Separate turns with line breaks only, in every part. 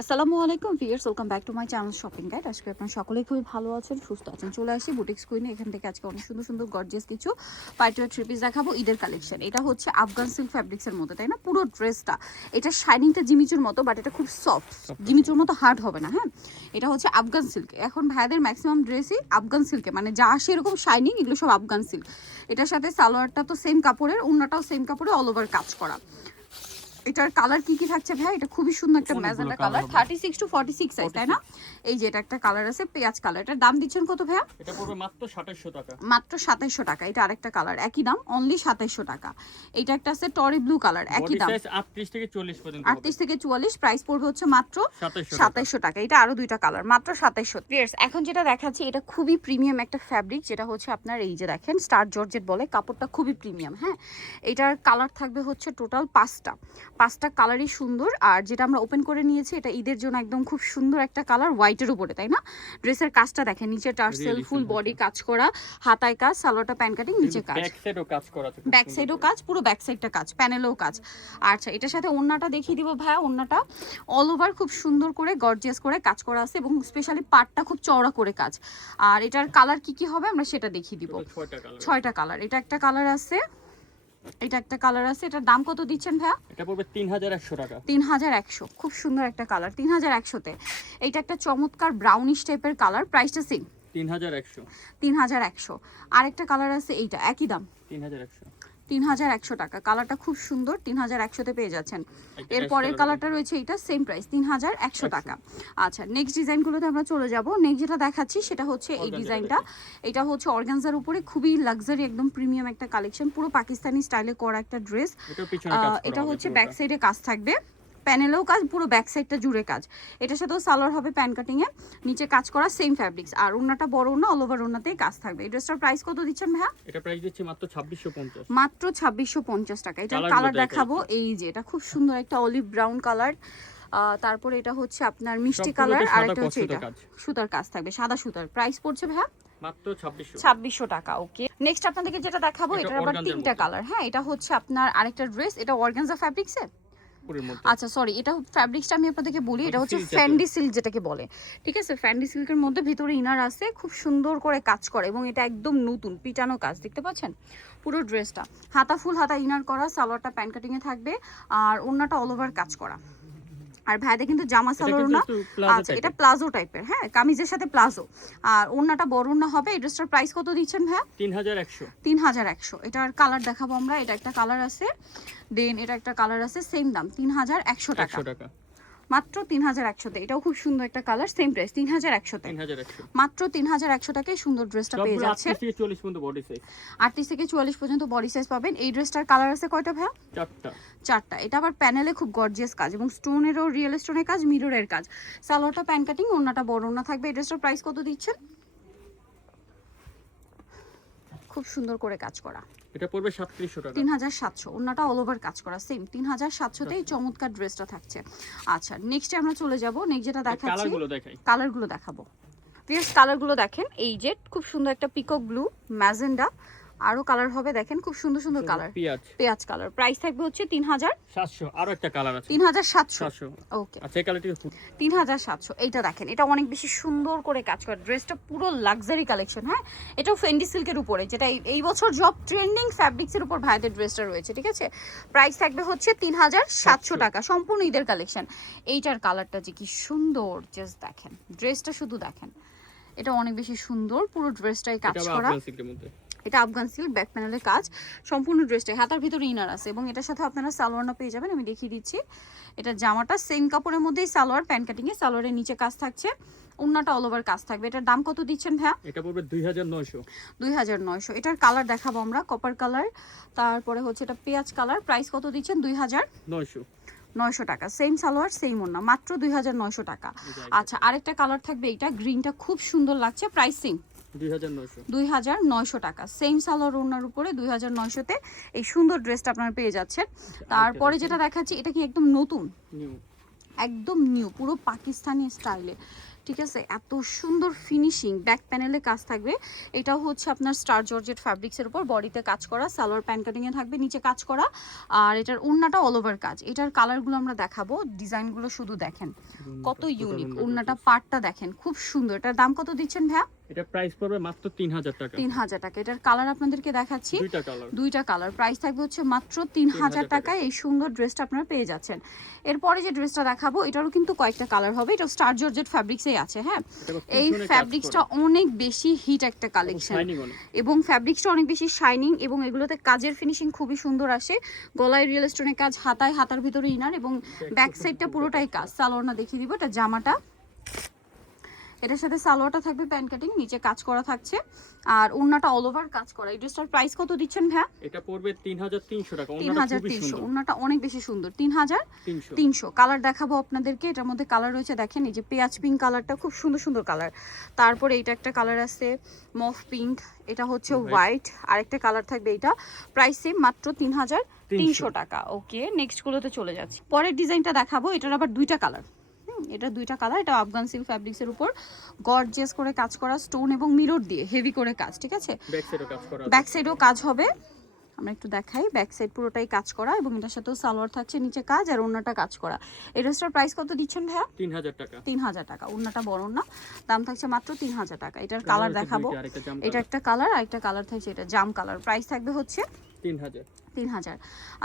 আসসালামু আলাইকুম viewers welcome back to my channel shopping guide আজকে আপনারা সকলেই খুবই ভালো আছেন সুস্থ আছেন। চলে আসি বুটিক্স কুইনে এখান থেকে আজকে অনেক সুন্দর সুন্দর গর্জিয়াস কিছু পাইটুয়ার থ্রি পিস দেখাবো ঈদের কালেকশন এটা হচ্ছে আফগান সিল্ক ফ্যাব্রিক্সের মধ্যে তাই না? পুরো ড্রেসটা এটা শাইনিংটা জিমিচুর মতো বাট এটা খুব সফট জিমিচুর মতো হার্ড হবে না হ্যাঁ? এটা হচ্ছে আফগান সিল্ক এখন ভাইয়াদের ম্যাক্সিমাম ড্রেসই আফগান সিল্কে মানে যা আসে এরকম শাইনিং এগুলো সব আফগান সিল্ক এটার সাথে সালোয়ারটা তো সেম কাপড়ের অন্যটাও সেম কাপড়ে অল ওভার কাজ করা। এটার কালার কি কি থাকছে ভাই? এটা খুবই সুন্দর একটা ম্যাজেন্টা কালার
হবে।
Thirty six to forty six size তাই না? এই যে এটা একটা কালার আছে পেঁয়াজ কালার এটার দাম দিচ্ছেন কত ভাইয়া?
এটা পড়বে মাত্র সাতাশশো টাকা।
মাত্র সাতাইশশো টাকা। এটা আরেকটা কালার একই দাম অনলি সাতাইশশো টাকা। এটা একটা আছে টরি ব্লু কালার একই দাম।
সাইজ 38 থেকে 40 পর্যন্ত
আটত্রিশ থেকে চুয়াল্লিশ প্রাইস পড়বে হচ্ছে মাত্র
2700
সাতাইশশো টাকা। এটা আরও দুইটা কালার মাত্র সাতাইশশো। প্রিয়ার্স এখন যেটা দেখাচ্ছি এটা খুবই প্রিমিয়াম একটা ফ্যাব্রিক যেটা হচ্ছে আপনার এই যে দেখেন স্টার জর্জেট বলে কাপড়টা খুবই প্রিমিয়াম হ্যাঁ? এটার কালার থাকবে হচ্ছে টোটাল পাঁচটা। পাঁচটা কালারই সুন্দর। আর যেটা আমরা ওপেন করে নিয়েছি এটা ঈদের জন্য একদম খুব সুন্দর একটা কালার হোয়াইটের উপরে তাই না? ড্রেসের কাজটা দেখেন নিচে টার্সেল ফুল বডি কাজ। করা হাতায় কাজ সালোয়ারটা প্যান কাটিং নিচে কাজ।
ব্যাক সাইডও কাজ করা
ব্যাক সাইডও কাজ পুরো ব্যাক সাইডটা কাজ প্যানেলও কাজ। আচ্ছা এটার সাথে ওন্নাটা দেখিয়ে দিব ভাইয়া ওন্নাটা অল ওভার খুব সুন্দর করে গর্জিয়াস করে কাজ করা আছে এবং স্পেশালি পাটটা খুব চওড়া করে কাজ। আর এটার কালার কি কি হবে আমরা সেটা দেখিয়ে দিব।
ছয়টা কালার
এটা একটা কালার আছে। এটা একটা কালার আছে এটার দাম কত দিচ্ছেন ভাইয়া?
এটা পড়বে 3100 টাকা।
তিন হাজার একশো খুব সুন্দর একটা কালার তিন হাজার একশোতে এইটা একটা চমৎকার ব্রাউনিশ টাইপের কালার প্রাইসটা সেম
3100
তিন হাজার একশো। আরেকটা কালার আছে এইটা একই দাম।
3100
তিন হাজার একশো টাকা। কালারটা খুব সুন্দর তিন হাজার একশোতে পেয়ে যাচ্ছেন।
একটা
এর
ash
পরের
colour
কালারটা রয়েছে এটা সেম প্রাইস তিন হাজার একশো। টাকা। আচ্ছা নেক্সট ডিজাইনগুলোতে আমরা চলে যাব। নেক্সট যেটা দেখাচ্ছি সেটা হচ্ছে এই ডিজাইনটা এটা হচ্ছে অর্গানজার উপরে খুবই লাক্সারি একদম প্রিমিয়াম একটা কালেকশন পুরো পাকিস্তানি স্টাইলে করা একটা ড্রেস এটা হচ্ছে ব্যাক সাইডে কাজ থাকবে। প্যানেলেও কাজ পুরো ব্যাক সাইডটা জুড়ে কাজ। এটার সাথেও সালোয়ার হবে প্যান কাটিং এ নিচে কাজ করা সেম ফ্যাব্রিক্স আর ওনাটা বড় ওনা অল ওভার ওনাতেই কাজ থাকবে। এই ড্রেসটার প্রাইস কত দিচ্ছেন ভাইয়া?
এটা প্রাইস দিচ্ছি মাত্র 2650
মাত্র ছাব্বিশশো পঞ্চাশ টাকা। এটার
Colour গুলো
কালার দেখাবো। এই যে এটা খুব সুন্দর একটা অলিভ ব্রাউন কালার তারপরে এটা হচ্ছে আপনার মিষ্টি কালার আর একটা হচ্ছে এটা। সুতার কাজ থাকবে। সাদা সুতার। প্রাইস পড়ছে ভাইয়া?
মাত্র 2600
ছাব্বিশশো টাকা ওকে নেক্সট আপনাদেরকে যেটা দেখাবো
এটা
আবার তিনটা কালার হ্যাঁ এটা হচ্ছে আপনার আরেকটা ড্রেস এটা অর্গানজা ফ্যাব্রিক্সে
পুরের মধ্যে।
আচ্ছা সরি এটা ফ্যাব্রিক্সটা আমি আপনাদেরকে বলি এটা হচ্ছে ফ্যান্ডি সিল্ক যেটাকে বলে। ঠিক আছে? ফ্যান্ডি সিল্কের মধ্যে ভিতরে ইনার আছে খুব সুন্দর করে কাজ করে এবং এটা একদম নতুন পিটানো কাজ দেখতে পাচ্ছেন? পুরো ড্রেসটা হাতা ফুল হাতা ইনার করা সালোয়ারটা প্যান্ট কাটিংয়ে এ থাকবে আর অন্যটা অল ওভার কাজ করা। আর ভাইদের কিন্তু জামা
সালোর
না আচ্ছা এটা প্লাজো টাইপের হ্যাঁ কামিজের সাথে প্লাজো আর ওড়নাটা বড় না হবে এই ড্রেসটার প্রাইস কত দিচ্ছেন ভাইয়া?
3100
তিন হাজার একশো। এটার কালার দেখাবো আমরা এটা একটা কালার আছে দেন এটা একটা কালার আছে সেম দাম তিন হাজার একশো টাকা।
100 টাকা।
মাত্র তিন হাজার একশোতে। এটাও খুব সুন্দর একটা কালার সেম প্রাইস তিন হাজার একশোতে
3100
মাত্র তিন হাজার একশো টাকায় সুন্দর ড্রেসটা পেয়ে যাচ্ছে।
38 থেকে 40 পর্যন্ত বডি সাইজ
আটত্রিশ থেকে চুয়াল্লিশ পর্যন্ত বডি সাইজ পাবেন। এই ড্রেসটার কালার আছে কয়টা ভাইয়া?
চারটা।
চারটা। এটা আবার প্যানেলে খুব গর্জিয়াস কাজ এবং স্টোনেরও রিয়েল স্টোনের কাজ মিররের কাজ। সালোয়ারটা প্যান কাটিং ওনাটা বড় ওনা থাকবে। এই ড্রেসটার প্রাইস কত দিচ্ছেন? খুব সুন্দর করে কাজ করা।
এটা পড়বে 3700 টাকা।
তিন হাজার সাতশো ওনাটা অল ওভার কাজ করা সেম তিন হাজার সাতশোতে এই চমৎকার ড্রেসটা থাকছে। আচ্ছা নেক্সটে আমরা চলে যাব নেক্সট যেটা দেখাচ্ছি
কালারগুলো দেখাই।
কালারগুলো দেখাবো। কালার কালারগুলো দেখেন এই যে খুব সুন্দর একটা পিকক ব্লু ম্যাজেন্ডা। আরও কালার হবে দেখেন খুব সুন্দর সুন্দর কালার
পেঁয়াজ।
পেঁয়াজ কালার প্রাইস থাকবে হচ্ছে তিন হাজার
700 আরও একটা কালার আছে।
তিন হাজার সাতশো। ওকে
আচ্ছা এই কালারটি খুব
তিন হাজার সাতশো। এইটা দেখেন এটা অনেক বেশি সুন্দর করে কাজ করে। ড্রেসটা পুরো লাক্সারি কালেকশন হ্যাঁ? এটাও ফেন্ডি সিল্কের উপরে যেটা এই- বছর জব ট্রেন্ডিং ফ্যাব্রিক্সের উপর ভাইদের ড্রেসটা রয়েছে ঠিক আছে? প্রাইস থাকবে হচ্ছে তিন হাজার সাতশো টাকা সম্পূর্ণ ঈদের কালেকশন এইটার কালারটা যে কি সুন্দর জাস্ট দেখেন। ড্রেসটা শুধু দেখেন। এটা অনেক বেশি সুন্দর পুরো ড্রেসটাই কাজ করা। এটা আফগান সিল্ক ব্যাক প্যানেলের কাজ। সম্পূর্ণ ড্রেসটাই। হাতার ভিতরে ইনার আছে এবং এটার সাথে আপনারা সালোয়ারটা পেয়ে যাবেন আমি দেখিয়ে দিচ্ছি। এটা জামাটা সেম কাপড়ের মধ্যেই সালোয়ার প্যান কাটিংয়ে সালোয়ারের নিচে কাজ থাকছে। ওন্নাটা অল ওভার কাজ থাকবে। এটার দাম কত দিচ্ছেন ভাইয়া?
এটা পড়বে 2900
দুই হাজার নয়শো। এটার কালার দেখাবো আমরা কপার কালার তারপরে হচ্ছে এটা পেঁয়াজ কালার প্রাইস কত দিচ্ছেন? দুই হাজার
900
নয়শো টাকা। সেম সালোয়ার সেম ওন্না। মাত্র দুই হাজার নয়শো টাকা। আচ্ছা আরেকটা কালার থাকবে। এইটা গ্রিনটা খুব সুন্দর লাগছে। প্রাইসিং
2900
দুই হাজার নয়শো টাকা। সেম সালোয়ার ওনার উপরে দুই হাজার নয়শোতে এই সুন্দর ড্রেসটা আপনারা পেয়ে যাচ্ছেন। তারপরে যেটা দেখাচ্ছি এটা কি একদম নতুন? একদম নিউ পুরো পাকিস্তানি স্টাইলে। ঠিক আছে? এত সুন্দর ফিনিশিং ব্যাক প্যানেলে কাজ থাকবে। এটাও হচ্ছে আপনার স্টার জর্জেট ফ্যাব্রিক্সের উপর বডিতে কাজ করা সালোয়ার প্যান কাটিংয়ে থাকবে নিচে কাজ করা। আর এটার ওড়নাটা অল ওভার কাজ। এটার কালারগুলো আমরা দেখাবো ডিজাইনগুলো শুধু দেখেন। কত ইউনিক ওড়নাটা পার্টটা দেখেন খুব সুন্দর। এটার দাম কত দিচ্ছেন ভাইয়া?
এটা প্রাইস পড়বে মাত্র তিন হাজার টাকা।
তিন হাজার টাকা। এটার কালার আপনাদেরকে দেখাচ্ছি।
দুইটা কালার
দুইটা কালার প্রাইস থাকবে হচ্ছে মাত্র তিন হাজার
টাকা।
টাকায় এই সুন্দর ড্রেসটা আপনারা পেয়ে যাচ্ছেন। এরপরে যে ড্রেসটা দেখাবো এটারও কিন্তু কয়েকটা কালার হবে। এটা স্টার জর্জেট ফ্যাব্রিক্সেই আছে হ্যাঁ? এই ফ্যাব্রিক্সটা অনেক বেশি হিট একটা কালেকশন এবং ফ্যাব্রিক্সটা অনেক বেশি শাইনিং এবং এগুলোতে কাজের ফিনিশিং খুবই সুন্দর আসে। গলায় রিয়েল স্টোনের কাজ হাতায় হাতার ভিতরে ইনার এবং ব্যাক সাইডটা পুরোটাই কাজ। সালোয়ারটা দেখিয়ে দিব এটা জামাটা। এটার সাথে সালোয়ারটা থাকবে প্যান্ট কাটিং নিচে কাজ করা থাকছে। আর ওড়নাটা অল ওভার কাজ করা। এই ড্রেসটার প্রাইস কত দিচ্ছেন ভ্যা
এটা পড়বে তিন হাজার তিনশো টাকা
তিন হাজার তিনশো। ওড়নাটা অনেক বেশি সুন্দর। তিন হাজার
তিনশো।
তিনশো। কালার দেখাবো আপনাদেরকে। এটার মধ্যে কালার রয়েছে দেখেন এই যে পেঁয়াজ পিঙ্ক কালারটা খুব সুন্দর সুন্দর কালার তারপরে এটা একটা কালার আছে মফ পিঙ্ক এটা হচ্ছে. হোয়াইট আরেকটা কালার থাকবে এটা প্রাইস সেম মাত্র তিন হাজার তিনশো।
300
টাকা। ওকে নেক্সট গুলোতে চলে যাচ্ছি। পরের ডিজাইনটা দেখাবো। এটার আবার দুইটা কালার এটা দুইটা কালার এটা আফগান সিল্ক ফ্যাব্রিক্সের উপর গর্জিয়াস করে কাজ করা স্টোন এবং মিরর দিয়ে হেভি করে কাজ ঠিক আছে?
ব্যাক সাইডও কাজ
হবে। আমরা একটু দেখাই ব্যাক সাইড পুরোটাই কাজ করা এবং এটার সাথেও সালোয়ার থাকছে নিচে কাজ আর অন্যটা কাজ করা। এই ড্রেসটার প্রাইস কত দিচ্ছেন ভাইয়া?
তিন হাজার টাকা।
তিন হাজার টাকা। অন্যটা বড় না দাম থাকছে মাত্র তিন হাজার টাকা। এটার কালার দেখাবো। এটা একটা কালার আর একটা কালার থাকছে এটা জাম কালার প্রাইস থাকবে হচ্ছে
তিন হাজার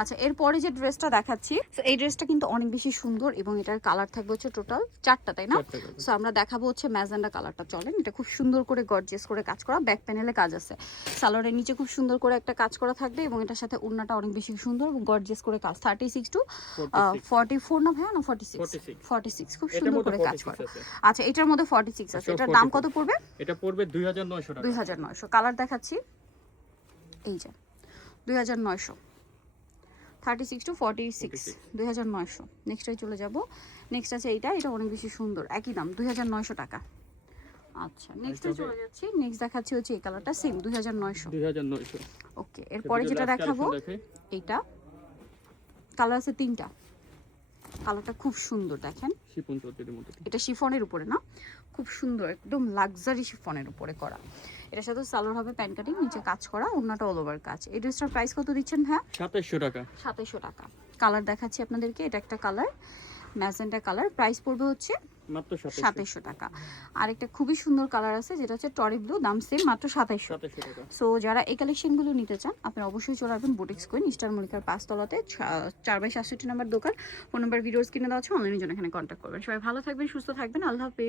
আচ্ছা এরপরে যে ড্রেসটা দেখাচ্ছি এই ড্রেসটা কিন্তু অনেক বেশি সুন্দর এবং এটার কালার থাকবে হচ্ছে টোটাল চারটা তাই না? সো আমরা দেখাবো হচ্ছে ম্যাজেন্ডা কালারটা। চলেন এটা খুব সুন্দর করে গর্জিয়াস করে কাজ করা ব্যাক প্যানেলে কাজ আছে। সালোয়ারের নিচে খুব সুন্দর করে একটা কাজ করা থাকবে এবং এটার সাথে উন্নাটা অনেক বেশি সুন্দর এবং গর্জিয়াস করে কাজ। Thirty six to
46
forty four না ভাইয়া? না ফর্টি সিক্স ফর্টি সিক্স খুব সুন্দর করে কাজ করা। আচ্ছা এটার মধ্যে ফর্টি সিক্স আছে।
আচ্ছা,
এটার দাম কত পড়বে?
এটা পড়বে দুই হাজার নয়শো
দুই হাজার নয়শো। কালার দেখাচ্ছি। এই যে। দুই হাজার নয়শো। Thirty six to forty six দুই হাজার নয়শো। নেক্সটে চলে যাব। নেক্সট আছে এইটা এটা অনেক বেশি সুন্দর একই দাম দুই হাজার নয়শো টাকা। আচ্ছা নেক্সটে চলে যাচ্ছি নেক্সট দেখাচ্ছি হচ্ছে এই কালারটা সেম দুই হাজার নয়শো। ওকে এরপরে যেটা দেখাবো এইটা কালার আছে তিনটা। কালারটা খুব সুন্দর দেখেন। এটা শিফনের উপরে না খুব সুন্দর একদম লাক্সারি শিফনের উপরে করা। এটার সাথে সালোয়ার হবে প্যান কাটিং নিচে কাজ করা অন্যটা অল ওভার কাজ। এই ড্রেসটার প্রাইস কত দিচ্ছেন হ্যাঁ
সাতাইশশো টাকা।
সাতাইশশো টাকা। কালার দেখাচ্ছি আপনাদেরকে এটা একটা কালার ম্যাজেন্টা কালার প্রাইস পড়বে হচ্ছে
মাত্র সাতাইশশো।
টাকা। আর একটা খুবই সুন্দর কালার আছে যেটা হচ্ছে টরি ব্লু দাম সেম মাত্র সাতাইশশো। সো যারা এই কালেকশনগুলো নিতে চান আপনি অবশ্যই চলে আসবেন বুটিক্স কুইন ইস্টার মলিকার পাঁচতলাতে চার বাই সাতষট্টি নম্বর দোকান। ফোন নাম্বার ভিডিওস কিনে দেওয়া আছে অনলাইনের জন্য এখানে কন্ট্যাক্ট করবেন। সবাই ভালো থাকবেন সুস্থ থাকবেন আল্লাহ হাফেজ।